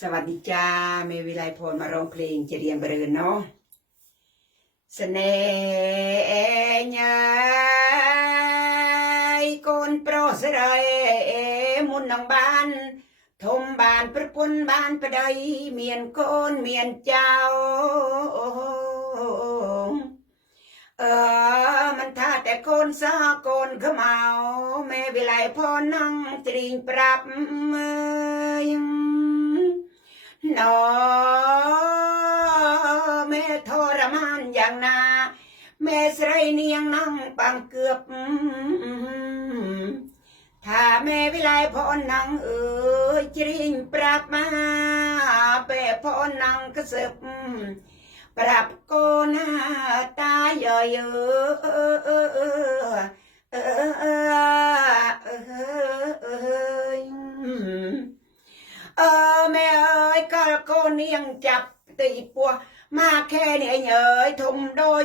สวัสดีจ้าเมวิไลพรมาร้องเพลงจะเรียนบริเวณเนาะเสน่ห์ใหญ่โกนโปรสระมุนนองบานทมบานประปุนบานประใดเมียนโกนเมียนเจ้ามันท่าแต่โกนซาโกนขมเอาเมวิไลพรนั่งตริงปรับยังนอแม่ทรมานอย่างนาแม่ใส่เนียงนั่งปังเกือบถ้าแม่วิไลพรนั่งจริงปรับมาเปพรนั่งกระสืบปรับโกนาตาเยแม่เอ้ยก็โกนยังจับตีปัวมาแค่เนี่ยเอ๋ยทมโดย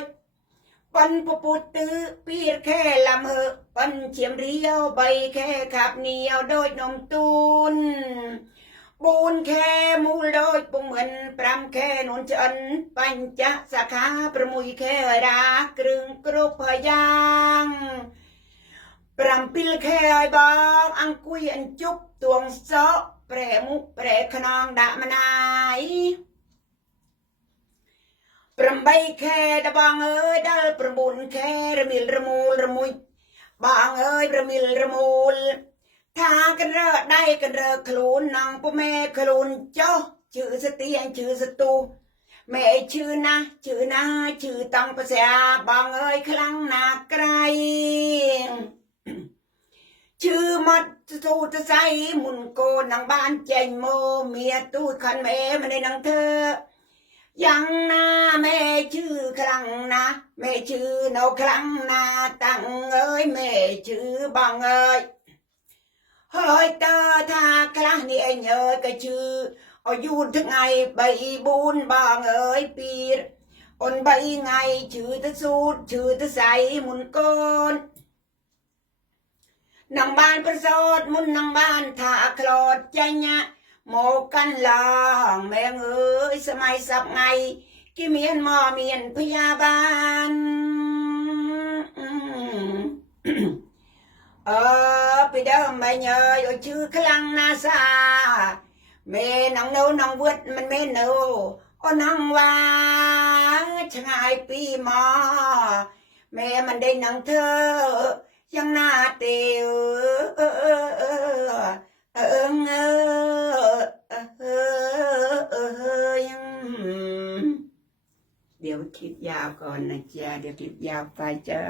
ปันปูปูตื้อปีแค่ลำเหอปันเฉียมเรียวใบแค่ขับเหนียวโดยนมตูนปูนแค่มูลโดยปุงเหมือนปรำแค่นนจันปัญจสาขาประมุยแค่รักกรึงกรุบพยังปรำปิลแค่บองอังกุยอันจุบตวงโซแปรมุกแปรขนองดะมนายปรำใบแค่ดะบองเอ้ยดัลประบุนแค่ระมิลระมูลระมุยบองเอ้ยระมิลระมูลทางกันเรอได้กันเรอขลุนนางพ่อแม่ขลุนเจ้าชื่อสตียงชื่อสตูแม่ชื่อนะชื่อนาชื่อตังภาษาบองเอ้ยคลังนาไกลชื่อมัดสูตรใสมุนโกนางบ้านเจงโมเมียตูดขันแม่มาในนางเธอยังนาแม่ชื่อคลังนะแม่ชื่อโนคลังนาตังเอ้ยแม่ชื่อบองเอ้ยเฮ้ยเตอท่าคลังนี่ไอ้เนยก็ชื่ออายุถึงไงใบบุญบองเอ้ยปีอนใบไงชื่อตะสูดชื่อตะใสมุนโกนนางบ้านประสดมุนนางบ้านถ้าคลอดใจเนี่ยโมกันลองแม่เอ้ยสมัยสับไงกิเมียนมอเมียนพยาบาลไปเดิมไปเนยโอ้ชื่อคลังนาซาแม่น้องโนน้องวุฒมันแม่โนโอ้น้องว่าช่างไอปีมอแม่มันได้นังเธอยังหน้าเตียวเดี๋ยวคลิปยาวก่อนนะจ๊ะเดี๋ยวคลิปยาวไปจ้า